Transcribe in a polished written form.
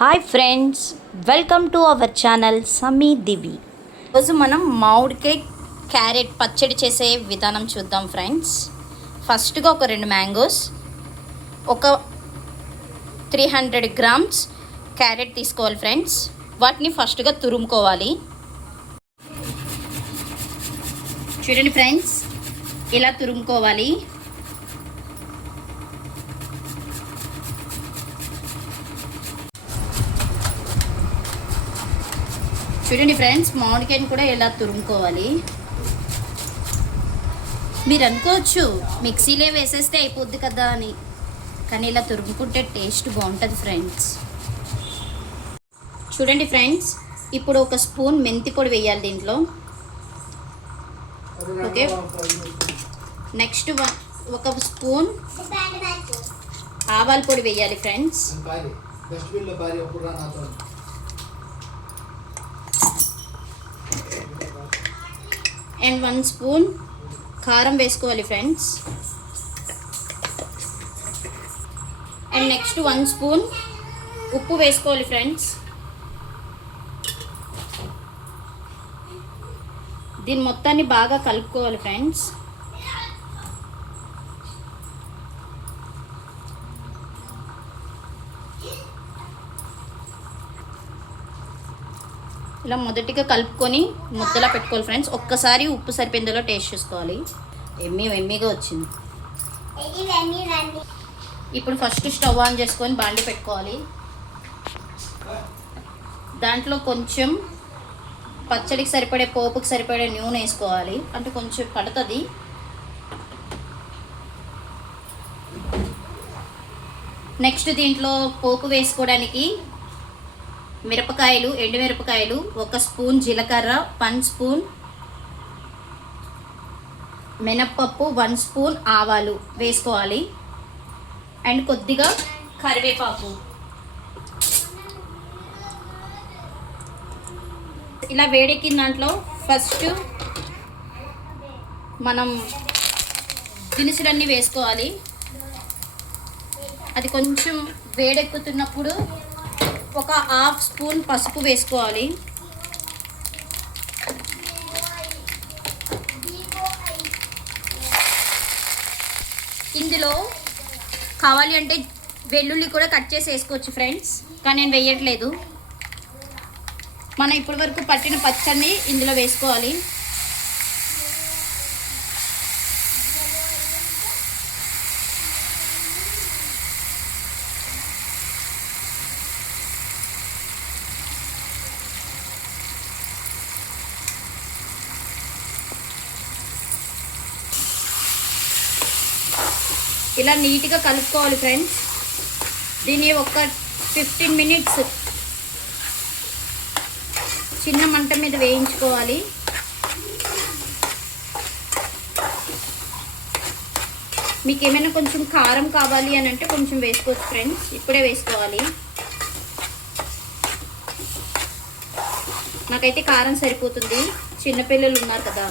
Hi friends, welcome to our channel Sami Divi. ఈరోజు మనం మామిడికాయ క్యారెట్ పచ్చడి చేసే విధానం చూద్దాం ఫ్రెండ్స్. ఫస్ట్గా ఒక 2 మ్యాంగోస్, ఒక 300 గ్రామ్స్ క్యారెట్ తీసుకోవాలి ఫ్రెండ్స్. వాటిని ఫస్ట్గా తురుముకోవాలి. చూడండి ఫ్రెండ్స్, ఇలా తురుముకోవాలి. చూడండి ఫ్రెండ్స్, మామిడికాయని కూడా ఇలా తురుముకోవాలి. మీరు అనుకోవచ్చు మిక్సీలే వేసేస్తే అయిపోద్ది కదా అని, కానీ ఇలా తురుముకుంటే టేస్ట్ బాగుంటుంది ఫ్రెండ్స్. చూడండి ఫ్రెండ్స్, ఇప్పుడు ఒక స్పూన్ మెంతి పొడి వేయాలి దీంట్లో. ఓకే, నెక్స్ట్ ఒక స్పూన్ ఆవాల పొడి వేయాలి ఫ్రెండ్స్. అండ్ 1 స్పూన్ కారం వేసుకోవాలి ఫ్రెండ్స్. అండ్ నెక్స్ట్ 1 స్పూన్ ఉప్పు వేసుకోవాలి ఫ్రెండ్స్. దీని మొత్తాన్ని బాగా కలుపుకోవాలి ఫ్రెండ్స్. ఇలా మొదటిగా కలుపుకొని ముద్దలా పెట్టుకోవాలి ఫ్రెండ్స్. ఒక్కసారి ఉప్పు సరిపోయిందో టేస్ట్ చూసుకోవాలి. ఎమ్మీగా వచ్చింది. ఇప్పుడు ఫస్ట్ స్టవ్ ఆన్ చేసుకొని బాండి పెట్టుకోవాలి. దాంట్లో కొంచెం పచ్చడికి సరిపడే, పోపుకి సరిపడే నూనె వేసుకోవాలి. అంటే కొంచెం పడుతుంది. నెక్స్ట్ దీంట్లో పోపు వేసుకోవడానికి మిరపకాయలు, ఎండుమిరపకాయలు, 1 స్పూన్ జీలకర్ర, 1 స్పూన్ మినప్పప్పు, 1 స్పూన్ ఆవాలు వేసుకోవాలి. అండ్ కొద్దిగా కరివేపాకు. ఇలా వేడెక్కిన దాంట్లో ఫస్ట్ మనం దినుసులన్నీ వేసుకోవాలి. అది కొంచెం వేడెక్కుతున్నప్పుడు ఒక 1/2 స్పూన్ పసుపు వేసుకోవాలి. ఇందులో కావాలి అంటే వెల్లుల్లి కూడా కట్ చేసి వేసుకోవచ్చు ఫ్రెండ్స్, కానీ నేను వేయట్లేదు. మనం ఇప్పటి వరకు పట్టిన పచ్చడిని ఇందులో వేసుకోవాలి. ఇలా నీట్గా కలుపుకోవాలి ఫ్రెండ్స్. దీన్ని ఒక 15 మినిట్స్ చిన్న మంట మీద వేయించుకోవాలి. మీకు ఏమైనా కొంచెం కారం కావాలి అని అంటే కొంచెం వేసుకోవచ్చు ఫ్రెండ్స్, ఇప్పుడే వేసుకోవాలి. నాకైతే కారం సరిపోతుంది, చిన్నపిల్లలు ఉన్నారు కదా.